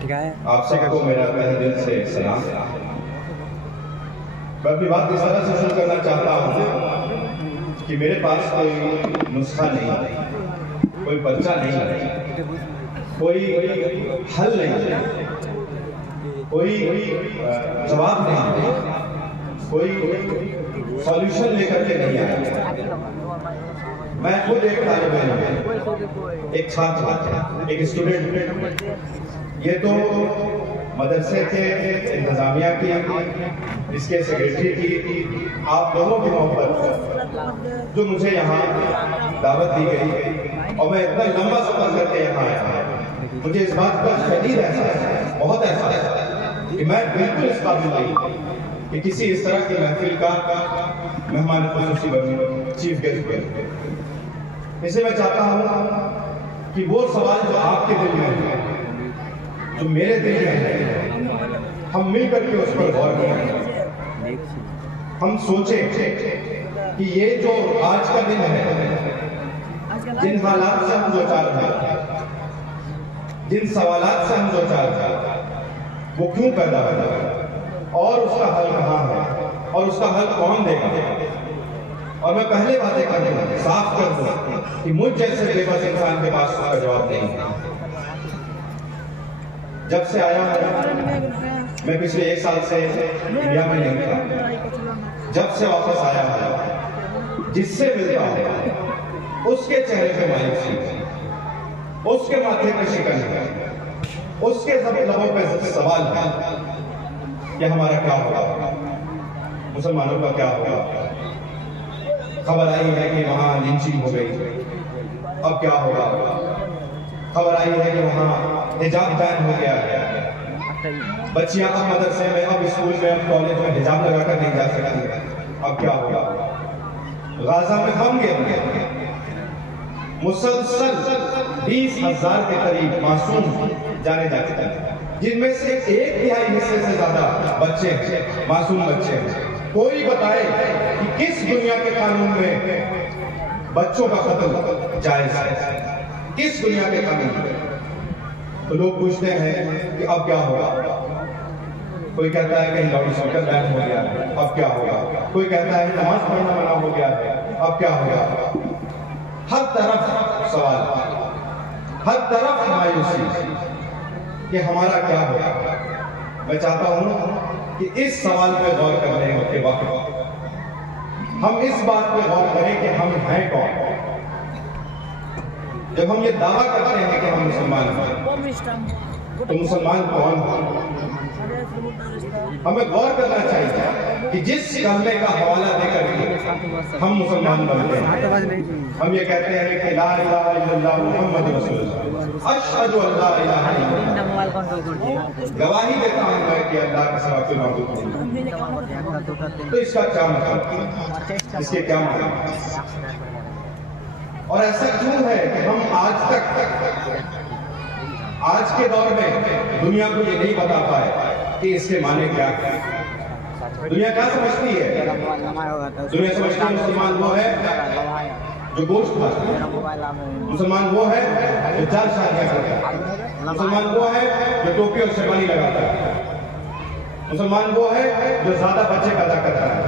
ठीक है। आप सबको मेरा तहे दिल से सलाम। मैं अपनी बात इस तरह से शुरू करना चाहता हूँ कि मेरे पास कोई नुस्खा नहीं है, कोई पर्चा नहीं है, कोई हल नहीं है, कोई जवाब नहीं है, कोई सॉल्यूशन लेकर के नहीं आया। मैं खुद एक तालिब इल्म, एक छात्र, एक स्टूडेंट, ये तो मदरसे के इंतजामिया की, इसके सेक्रेटरी की, आप लोगों की मोहब्बत जो मुझे यहाँ दावत दी गई और मैं इतना लंबा सफर करके यहाँ आया, मुझे इस बात का शदीद एहसास है, बहुत एहसास है कि मैं बिल्कुल इस काबिल नहीं कि किसी इस तरह की महफिल का मेहमान खुसूसी बनूं, चीफ गेस्ट बनूं। इसलिए मैं चाहता हूँ कि वो सवाल जो आपके दिल में है, जो मेरे दिल में है, हम मिल करके उस पर गौर करें। हम सोचें कि ये जो आज का दिन है, जिन हालात से हम दो चार हैं, जिन सवालात से हम दो चार हैं, वो क्यों पैदा हुआ और उसका हल कहाँ है और उसका हल कौन देगा। और मैं पहले बातें कर दूं, साफ कर दूं कि मुझ जैसे बेबस इंसान के पास उसका जवाब नहीं है। जब से आया मैं पिछले 1 साल से इंडिया में नहीं था, जब से वापस आया हूं, जिससे मिलता हूं उसके चेहरे पे मायूसी, उसके माथे पे शिकन है, उसके सब लबों पे सवाल है कि हमारा क्या होगा, मुसलमानों का क्या होगा। खबर आई है कि वहां लिंचिंग हो गई, अब क्या होगा। खबर आई है कि वहां हिजाब बैन हो गया है, बच्चियां अब मदरसे में, अब स्कूल में, अब कॉलेज में हिजाब लगाकर नहीं जा सकती, अब क्या होगा। गाजा में बम गिर गए, मुसलसल 20,000 के करीब मासूम जाने जाते हैं, जिनमें से 1/3 हिस्से से ज्यादा बच्चे, मासूम बच्चे हैं। कोई बताए कि किस दुनिया के कानून में बच्चों का कत्ल जायज है, किस दुनिया के कानून में। तो लोग पूछते हैं कि अब क्या होगा। कोई कहता है कि लाउड स्पीकर बैन हो गया है, अब क्या होगा। कोई कहता है नमाज पढ़ना मना हो गया है, अब क्या होगा। हर तरफ सवाल, हर तरफ मायूसी कि हमारा क्या होगा। मैं चाहता हूं कि इस सवाल पे गौर करने के वक्त हम इस बात पे गौर करें कि हम हैं कौन। जब हम ये दावा करते हैं कि हम मुसलमान हैं, तो मुसलमान कौन है। हमें गौर करना चाहिए कि जिस कलमे का हवाला देकर हम मुसलमान बनते हैं, हम ये कहते हैं कि ला इलाहा इल्लल्लाह मुहम्मद रसूलुल्लाह, अशहदु अल्ला इलाहा इल्लल्लाह, गवाही देता हूं मैं कि अल्लाह के सिवा कोई माबूद नहीं। तो इसका क्या मतलब, इसके क्या मतलब, और ऐसा क्यों है कि हम आज तक आज के दौर में दुनिया को ये नहीं बता पाए कि इसके माने क्या है। दुनिया क्या समझती है, दुनिया समझती है मुसलमान वो है जो गोश्त खाता है, मुसलमान वो है जो 4 शादियां करता है, मुसलमान वो है जो टोपी और शेरवानी लगाता है, मुसलमान वो है जो ज्यादा बच्चे पैदा करता है,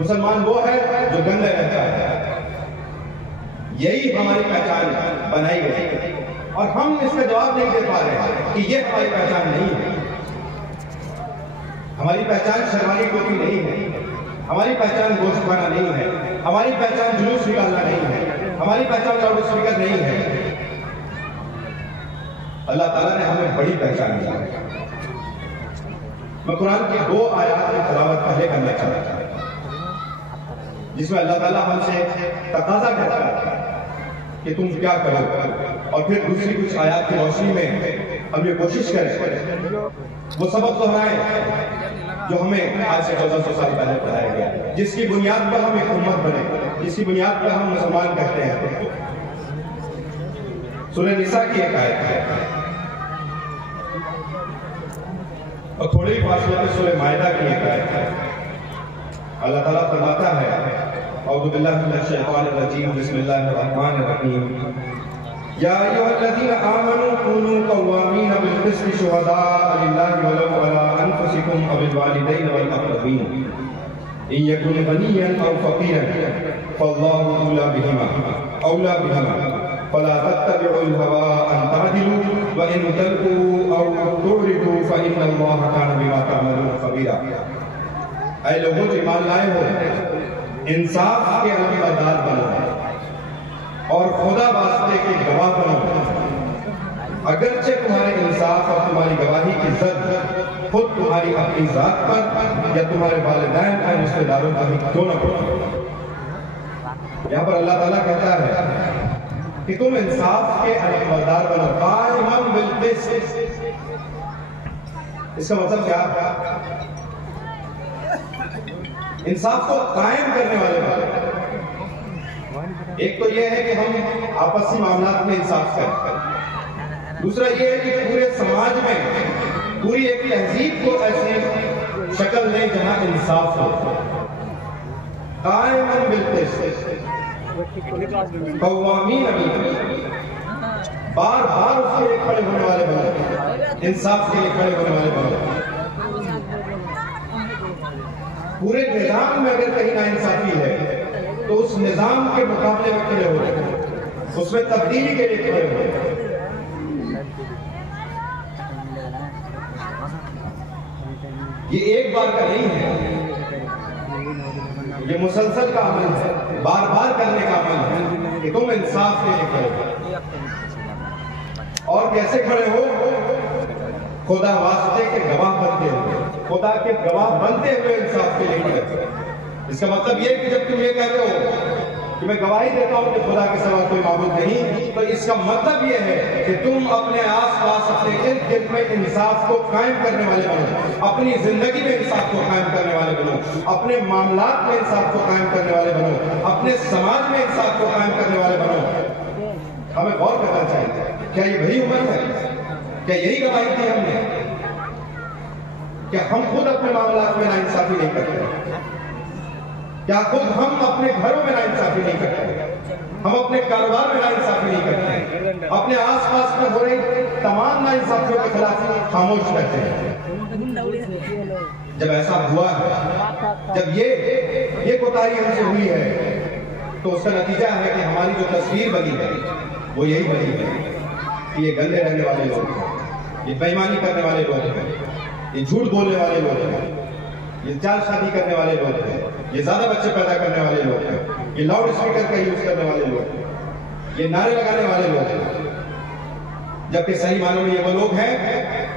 मुसलमान वो है जो गंदे रहता है। यही हमारी पहचान बनाई गई और हम इसका जवाब नहीं दे पा रहे कि ये हमारी पहचान नहीं है। हमारी पहचान शेरवानी टोपी नहीं है, हमारी पहचान गोश्त खाना नहीं है, हमारी पहचान जुलूस निकालना नहीं है, हमारी पहचान लाउड स्पीकर नहीं है। अल्लाह ताला ने हमें बड़ी पहचान दी है। मैं कुरान की 2 आयत की तिलावत पहले करना चाहता हूं, जिसमें अल्लाह ताला हमसे तकाजा करता है कि तुम क्या करो, और फिर दूसरी कुछ आयत की रोशनी में हम ये कोशिश करें वो सबक दोहराएं जो हमें आज से 1400 साल पहले पढ़ाया गया, जिसकी बुनियाद पर हम एक उम्मत बने, जिसकी बुनियाद पर हम मुसलमान कहते हैं। सूरह निसा की एक आयत है और थोड़े ही फासले पे सूरह माइदा की एक आयत है। अल्लाह ताला फरमाता है, औज़ु बिल्लाहि मिनश शैतानिर रजीम, बिस्मिल्लाहिर रहमानिर रहीम, या अय्युहल्लज़ीना आमनू कूनू कव्वामीना बिल बिल-क़िस्ति शुहदाअ लिल्लाहि वलौ अला अनफुसिकुम अव बिल-वालिदैनि वल अक़रबीन इन यकुन गनिय्यन अव फ़क़ीरन फ़ल्लाहु औला बिहिमा फला तत्तबिउल हवा अन तअदिलू व इन तलक़ू अव तुरिदू फ़इन्नल्लाह कान बिमा तअमलून ख़बीरा। ऐ लोगों जो ईमान लाए हो, इंसाफ के अलमबरदार बनो और खुदा वास्ते के गवाह बनो। अगरचे तुम्हारे इंसाफ और तुम्हारी गवाही की इज्जत खुद तुम्हारी अपनी जात पर या तुम्हारे वालिदैन और रिश्तेदारों पर ही क्यों न पड़े। यहाँ पर अल्लाह ताला कहता है कि तुम इंसाफ के अलमबरदार बनो, कायमन बिल क़िस्त। इसका मतलब क्या? इंसाफ को कायम करने वाले बनो। एक तो यह है कि हम आपसी मामलात में इंसाफ करें, दूसरा यह है कि पूरे समाज में पूरी एक तहजीब को ऐसी शक्ल दें जहां इंसाफ हो। कायमन बिल क़िस्त क़व्वामीन बिल क़िस्त, बार बार उसके लिए खड़े होने वाले बनो, इंसाफ के लिए खड़े होने वाले बनो। पूरे निजाम में अगर कहीं नाइंसाफी है तो उस निजाम के मुकाबले में खड़े हो, उसमें तब्दीली के लिए खड़े हो। ये एक बार का नहीं है, ये मुसलसल का अमल है, बार बार करने का अमल है कि तुम इंसाफ के लिए खड़े हो। और कैसे खड़े हो? खुदा वास्ते के गवाह बनते हुए, खुदा के गवाह बनते हुए इंसाफ के लिए खड़े हो। इसका मतलब ये कि जब तुम ये कहते हो कि मैं गवाही देता हूं कि खुदा के सिवा कोई माबूद नहीं, तो इसका मतलब ये है कि तुम अपने आस-पास, अपने इर्द-गिर्द में इंसाफ को कायम करने वाले बनो, अपनी जिंदगी में इंसाफ को कायम करने वाले बनो, अपने मामलात में इंसाफ को कायम करने वाले बनो, अपने समाज में इंसाफ को कायम करने वाले बनो। हमें गौर करना चाहिए, क्या ये वही उम्र है? क्या यही गवाही थी हमने? क्या हम खुद अपने मामलात में नाइंसाफी नहीं करते? क्या खुद हम अपने घरों में नाइंसाफी नहीं करते? हम अपने कारोबार में नाइंसाफी नहीं करते? अपने आसपास में हो रही तमाम नाइंसाफियों के खिलाफ खामोश रहते हैं? जब ऐसा हुआ है, जब ये कोताही हमसे हुई है, तो उसका नतीजा है कि हमारी जो तस्वीर बनी है वो यही बनी है कि ये गंदे रहने वाले लोग हैं, ये बेईमानी करने वाले लोग हैं, ये झूठ बोलने वाले लोग हैं, ये जाल शादी करने वाले लोग हैं, ये ज्यादा बच्चे पैदा करने वाले लोग हैं, ये लाउड स्पीकर का यूज करने वाले लोग हैं, ये नारे लगाने वाले लोग हैं। जबकि सही मानों में ये वो लोग हैं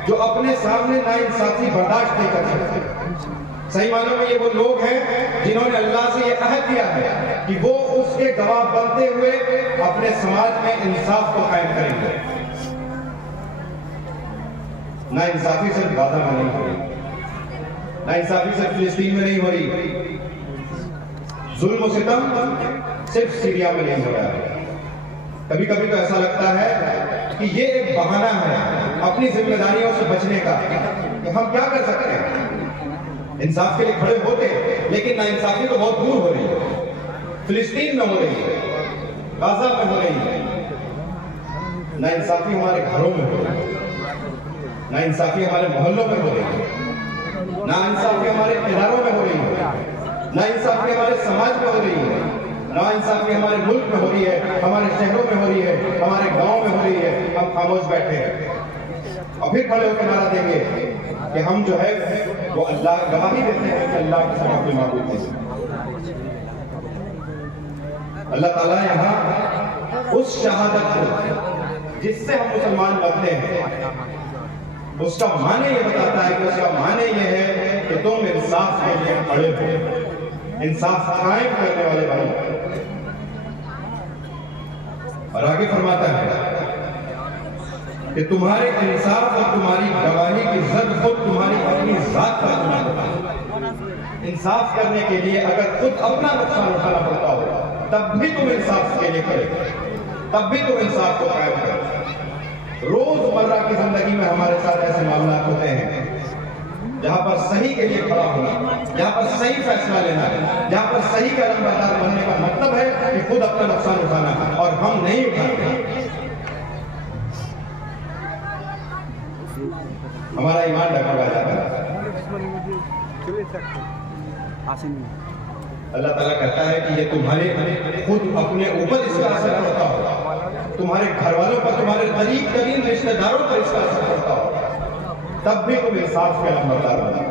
जो अपने सामने नाइंसाफी बर्दाश्त नहीं कर सकते। सही मानों में ये वो लोग हैं जिन्होंने अल्लाह से ये अहद किया है कि वो उसके गवाह बनते हुए अपने समाज में इंसाफ को कायम करेंगे। नाइंसाफी सिर्फ गाजा में नहीं हो रही, नाइंसाफी सिर्फ फिलिस्तीन में नहीं हो रही, जुल्म और सितम सिर्फ सीरिया में नहीं हो रहा है। कभी कभी तो ऐसा लगता है कि ये एक बहाना है अपनी जिम्मेदारियों से बचने का, कि हम क्या कर सकते हैं, इंसाफ के लिए खड़े होते, लेकिन नाइंसाफी तो बहुत दूर हो रही है, फिलिस्तीन में हो रही है, गाजा में हो रही है। नाइंसाफी हमारे घरों में हो रही है, नाइंसाफी हमारे मोहल्लों में हो रही है, नाइंसाफी हमारे इदारों में हो रही है, नाइंसाफी हमारे समाज में हो रही है, नाइंसाफी हमारे मुल्क में हो रही है, हमारे शहरों में हो रही है, हमारे गांव में हो रही है। हम खामोश बैठे हैं और फिर खड़े होकर नारा देंगे कि हम जो है वो अल्लाह गवाही देते हैं कि अल्लाह के सिवा कोई माबूद नहीं। अल्लाह ताला यहाँ उस शहादत को जिससे हम मुसलमान बनते हैं, उसका माने ये बताता है कि उसका माने ये है कि तुम इंसाफ के लिए खड़े हो, इंसाफ कायम करने वाले बनो। और आगे फरमाता है कि तुम्हारे इंसाफ और तुम्हारी गवाही की जद खुद तुम्हारी अपनी जात पर गुनाह होता है। इंसाफ करने के लिए अगर खुद अपना नुकसान उठाना पड़ता हो, तब भी तुम इंसाफ के लिए खड़े, तब भी तुम इंसाफ को कायम करो। रोजमर्रा की जिंदगी में हमारे साथ ऐसे मामला होते हैं जहां पर सही के लिए खड़ा होना, जहां पर सही फैसला लेना है, जहां पर सही का अलमबरदार बनने का मतलब है कि खुद अपना नुकसान उठाना, और हम नहीं उठाते। हमारा ईमान डगमगा जाता है। अल्लाह ताला कहता है कि ये तुम्हारे खुद अपने ऊपर इसका असर पड़ता होगा, तुम्हारे घर वालों पर, तुम्हारे करीब तरीन रिश्तेदारों पर इसका असर पड़ता होगा, तब भी तुम इंसाफ के नंबरदार बना।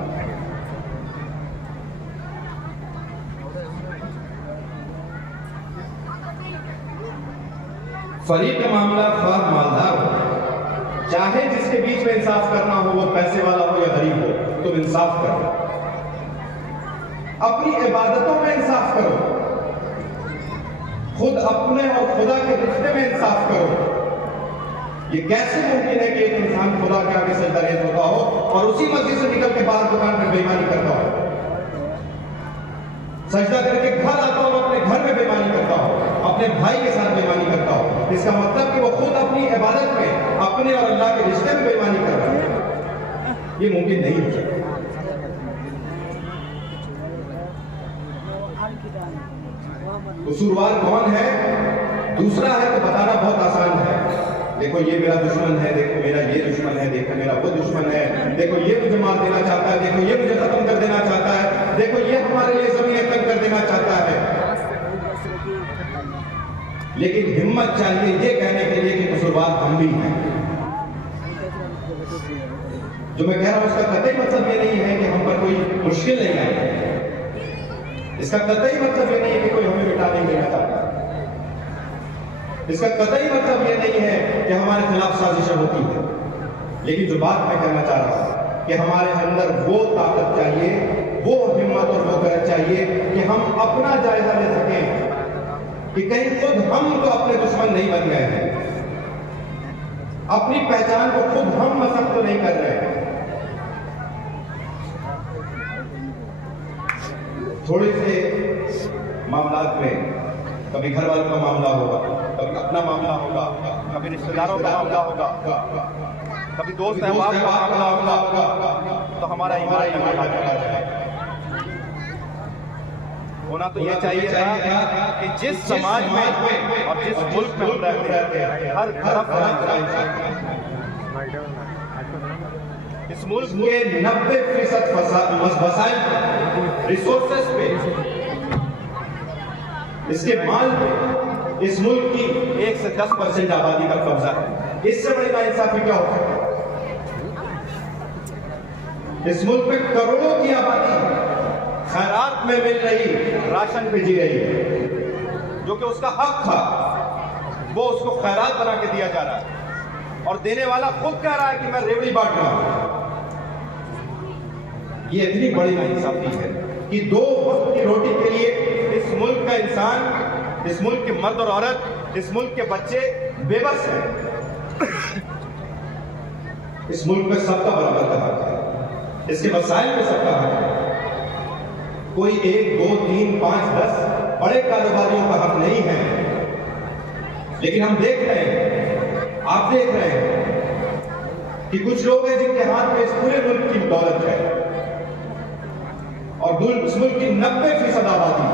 फरीक का मामला ख्वाह मालदार हो, चाहे जिसके बीच में इंसाफ करना हो, वो पैसे वाला हो या गरीब हो, तुम इंसाफ करो। अपनी इबादतों में इंसाफ करो, खुद अपने और खुदा के रिश्ते में इंसाफ करो। ये कैसे मुमकिन है कि एक इंसान खुदा के आगे सजदा-रेज़ होता हो और उसी मस्जिद से निकल के बाहर दुकान पर बेईमानी करता हो, सजदा करके घर आता हो, अपने घर में बेईमानी करता हो, अपने भाई के साथ बेईमानी करता हो। इसका मतलब कि वो खुद अपनी इबादत में, अपने और अल्लाह के रिश्ते में बेईमानी कर रहा है। ये मुमकिन नहीं हो सकता। कसूरवार कौन है? दूसरा है तो बताना बहुत आसान है, देखो ये मेरा दुश्मन है, देखो मेरा ये दुश्मन है, देखो मेरा वो दुश्मन है, देखो ये मुझे मार देना चाहता है, देखो ये मुझे खत्म कर देना चाहता है, देखो ये हमारे लिए जमीन तंग कर देना चाहता है। लेकिन हिम्मत चाहिए ये कहने के लिए कि कसूरवार हम भी हैं। जो मैं कह रहा हूं उसका कतई मतलब ये नहीं है कि हम पर कोई मुश्किल नहीं आई, इसका कतई मतलब ये नहीं है कि कोई हमें मिटा नहीं देना चाहता, इसका कतई मतलब ये नहीं है कि हमारे खिलाफ साजिशें होती है। लेकिन जो बात मैं कहना चाह रहा हूं कि हमारे अंदर वो ताकत चाहिए, वो हिम्मत और वो गरज चाहिए कि हम अपना जायजा ले सकें कि कहीं खुद हम तो अपने दुश्मन नहीं बन गए हैं, अपनी पहचान को खुद हम मसक तो नहीं कर रहे हैं। थोड़े से मामलात में कभी घर वालों का मामला होगा, कभी अपना मामला होगा, कभी रिश्तेदारों का मामला होगा, कभी दोस्त अहबाब का मामला होगा, तो हमारा ईमान डगमगा जाएगा। होना तो ये चाहिए था कि जिस समाज में और जिस मुल्क में हम रहते हैं, हर तरफ इस मुल्क के 90% वसाइल, रिसोर्सेस पे, इसके माल पे इस मुल्क की 1 से 10% आबादी का कब्जा है। इससे बड़ी नाइंसाफी क्या हो सकती है? इस मुल्क में करोड़ों की आबादी खैरात में मिल रही राशन पे जी रही है, जो कि उसका हक था, वो उसको खैरात बना के दिया जा रहा है और देने वाला खुद कह रहा है कि मैं रेवड़ी बांट रहा हूं। ये इतनी बड़ी नाइंसाफी है कि 2 वक्त की रोटी के लिए इस मुल्क का इंसान, इस मुल्क के मर्द और औरत, इस मुल्क के बच्चे बेबस हैं। इस मुल्क में सबका बराबर का हक है, इसके वसाइल में सबका हक है। कोई 1, 2, 3, 5, 10 बड़े कारोबारियों का हक नहीं है। लेकिन हम देख रहे हैं, आप देख रहे हैं कि कुछ लोग हैं जिनके हाथ में इस पूरे मुल्क की दौलत है और इस मुल्क की 90% आबादी,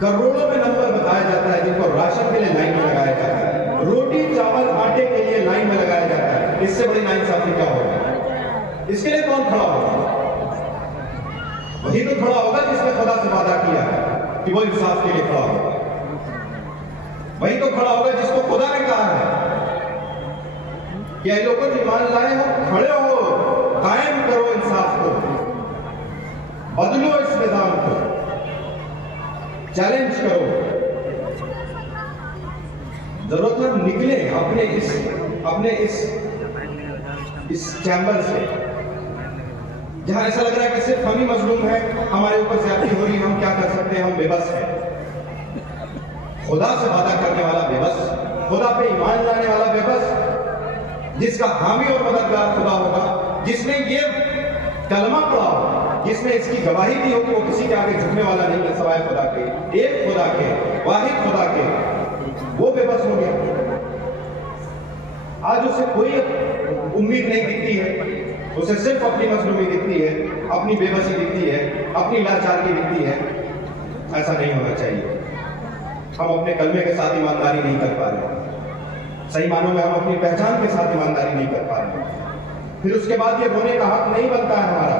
करोड़ों में नंबर बताया जाता है जिनको राशन के लिए लाइन में लगाया जाता है, रोटी चावल आटे के लिए लाइन में लगाया जाता है। इससे बड़ी नाइंसाफी क्या होगा? इसके लिए कौन खड़ा होगा? वही तो खड़ा होगा जिसने खुदा से वादा किया कि वो इंसाफ के लिए खड़ा होगा। वही तो खड़ा होगा जिसको खुदा ने कहा है कि ऐ लोगों जो ईमान लाए हो, खड़े हो, कायम करो इंसाफ को, बदलो इस निजाम को, चैलेंज करो। जरूरत है हम निकले अपने इस चैम्बर से जहां ऐसा लग रहा है कि सिर्फ हम ही मजलूम हैं, हमारे ऊपर ज्यादती हो रही है, हम क्या कर सकते हैं, हम बेबस हैं। खुदा से वादा करने वाला बेबस, खुदा पे ईमान लाने वाला बेबस, जिसका हामी और मददगार खुदा होगा, जिसने ये कलमा पढ़ा होगा, जिसने इसकी गवाही दी होगी, वो किसी के आगे झुकने वाला नहीं है सवाए खुदा के, एक खुदा के, वाहिद खुदा के, वो बेबस हो गया। आज उसे कोई उम्मीद नहीं दिखती है, उसे सिर्फ अपनी मजलूमी दिखती है, अपनी बेबसी दिखती है, अपनी लाचारी दिखती है। ऐसा नहीं होना चाहिए। हम अपने कलमे के साथ ईमानदारी नहीं कर पा रहे। सही मानों में हम अपनी पहचान के साथ ईमानदारी नहीं कर पा रहे। फिर उसके बाद ये रोने का हक नहीं बनता है हमारा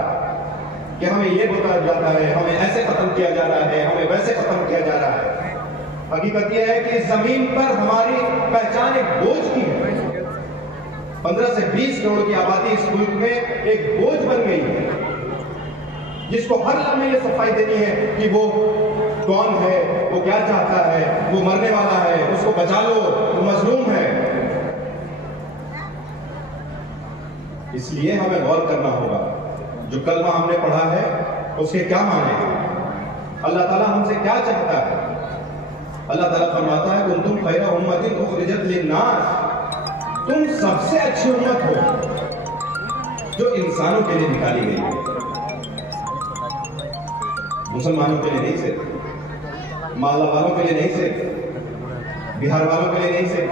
कि हमें ये बताया जाता है, हमें ऐसे खत्म किया जा रहा है, हमें वैसे खत्म किया जा रहा है। हकीकत यह है कि इस जमीन पर हमारी पहचान एक बोझ की है। 15 से 20 करोड़ की आबादी इस मुल्क में एक बोझ बन गई है, जिसको हर लम्हे ये सफाई देनी है कि वो कौन है, वो क्या चाहता है, वो मरने वाला है, उसको बचा लो, वो मजलूम है। इसलिए हमें गौर करना होगा, जो कलमा हमने पढ़ा है उसके क्या माने हैं, अल्लाह ताला हमसे क्या चाहता है। अल्लाह ताला फरमाता है कुंतुम खैरा उम्मतिन उखरिजत लिन्नास, तुम सबसे अच्छी उम्मत हो जो इंसानों के लिए निकाली गई है। मुसलमानों के लिए नहीं सिर्फ, मालवा वालों के लिए नहीं सिर्फ, बिहार वालों के लिए नहीं सिर्फ,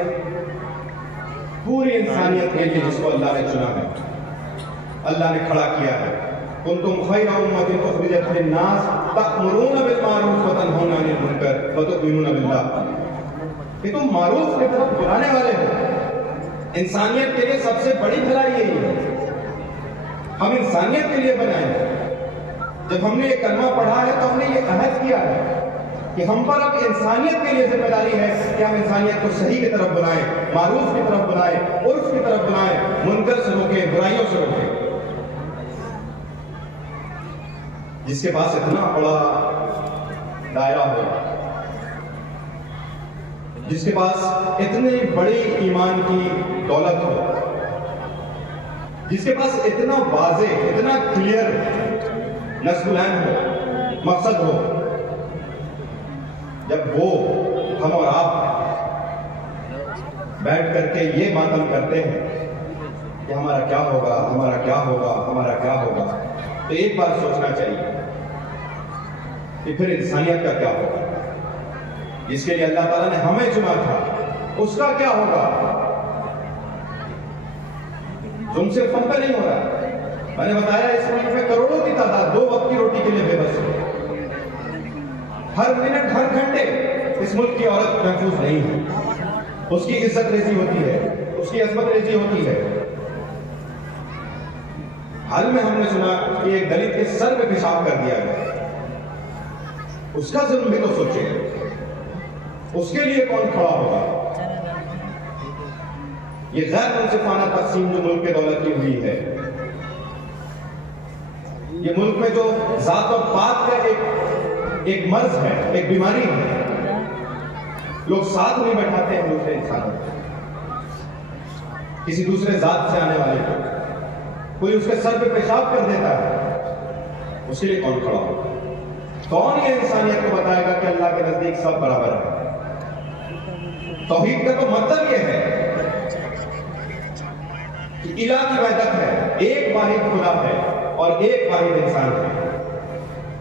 पूरी इंसानियत के लिए जिसको अल्लाह ने चुना है, अल्लाह ने खड़ा किया है। कुंतुम खैरा उम्मतिन उखरिजत लिन्नास तअमुरूना बिल मारूफ व तनहौना अनिल मुनकर व तु'मिनूना बिल्लाह, कि तुम मारूफ की तरफ बुलाने वाले हो। इंसानियत के लिए सबसे बड़ी भलाई यही है, हम इंसानियत के लिए बनाए। जब हमने ये कलमा पढ़ा है तो हमने ये अहद किया है कि हम पर अब इंसानियत के लिए जिम्मेदारी है कि हम इंसानियत को सही की तरफ बनाएं, मारूफ की तरफ बनाएं, उर्फ की तरफ बनाएं, मुनकर से रोकें, बुराइयों से रोकें। जिसके पास इतना बड़ा दायरा हो, जिसके पास इतनी बड़ी ईमान की दौलत हो, जिसके पास इतना वाज़े, इतना क्लियर नस्ल-ए-आइन हो, मकसद हो, जब वो हम और आप बैठ करके ये मातम करते हैं कि हमारा क्या होगा, हमारा क्या होगा, हमारा क्या होगा, तो एक बार सोचना चाहिए कि फिर इंसानियत का क्या होगा। जिसके लिए अल्लाह ताला ने हमें चुना था उसका क्या होगा। जुल्म सिर्फ हम पे नहीं हो रहा, मैंने बताया इस मुल्क में करोड़ों की तादाद 2 वक्त की रोटी के लिए बेबस है। हर मिनट हर घंटे इस मुल्क की औरत महफूज नहीं है, उसकी इज्जत रेजी होती है, उसकी अजमत रेजी होती है। हाल में हमने सुना कि एक दलित के सर पे पेशाब कर दिया गया, उसका जुल्म भी तो सोचिए, उसके लिए कौन खड़ा होगा। ये गैर मुनसिफाना तकसीम जो मुल्क के दौलत की हुई है, ये मुल्क में जो जात और पात का एक मर्ज है, एक बीमारी है, लोग साथ नहीं बैठाते हैं दूसरे इंसानों, किसी दूसरे जात से आने वाले को कोई उसके सर पे पेशाब कर देता है, उसके लिए कौन खड़ा होगा। कौन ये इंसानियत को बताएगा कि अल्लाह के नजदीक सब बराबर है। तौहीद का तो मतलब ये है कि इलाह की वहदत है, एक वाहिद खुदा है और एक वाहिद इंसान है,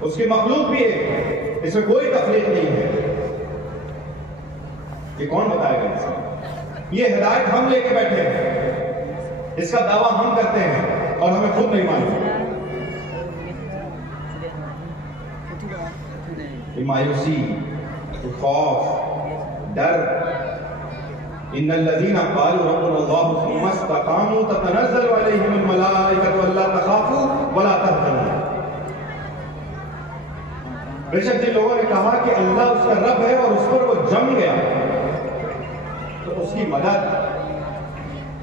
उसकी मखलूक भी एक है, इसमें कोई तफरीक नहीं है। ये कौन बताएगा इंसान। ये हिदायत हम लेके बैठे हैं, इसका दावा हम करते हैं और हमें खुद नहीं मालूम। मायूसी, खौफ, डर, इन्नल्लज़ीना क़ालू रब्बुनल्लाहु सुम्मा इस्तक़ामू ततनज़्ज़लु अलैहिमुल मलाइकतु अल्ला तख़ाफ़ू वला तहज़नू। बेशक जिन लोगों ने कहा कि अल्लाह उसका रब है और उस पर वो जम गया, तो उसकी मदद,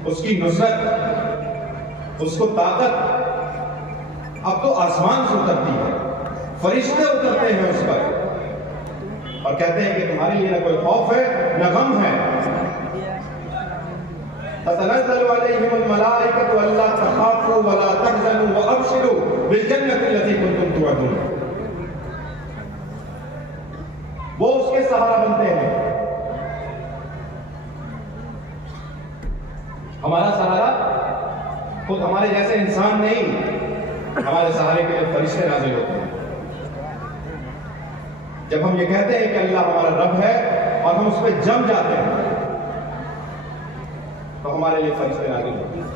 उसकी नुसरत, उसको ताकत अब तो आसमान से उतरती है, फरिश्ते उतरते हैं उस पर और कहते हैं कि तुम्हारे लिए न कोई खौफ है न गम है। ततनज़्ज़लु अलैहिमुल मलाइकतु अल्ला तख़ाफ़ू वला तहज़नू व अबशिरू बिल जन्नति अल्लती कुंतुम तुअदून। वो उसके सहारा बनते हैं। हमारा सहारा खुद हमारे जैसे इंसान नहीं, हमारे सहारे के लिए फरिश्ते नाज़िल होते हैं। जब हम ये कहते हैं कि अल्लाह हमारा रब है और हम उस पर जम जाते हैं, तो हमारे लिए फरिश्ते नाज़िल होते हैं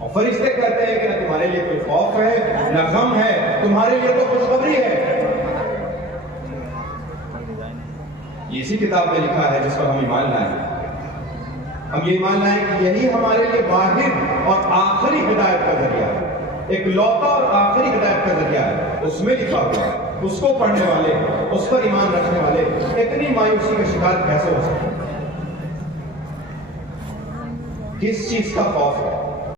और फरिश्ते कहते हैं कि ना तुम्हारे लिए कोई खौफ है न गम है, तुम्हारे लिए तो खुशखबरी है। ये इसी किताब में लिखा है जिस पर हम ईमान लाए। हम ये मान लाएं कि यही हमारे लिए वाहिद और आखिरी हिदायत का जरिया है, एक लौता और आखिरी हिदायत का जरिया है। उसमें लिखा हुआ है, उसको पढ़ने वाले, उस पर ईमान रखने वाले इतनी मायूसी का शिकार कैसे हो सकते हैं? किस चीज का खौफ है?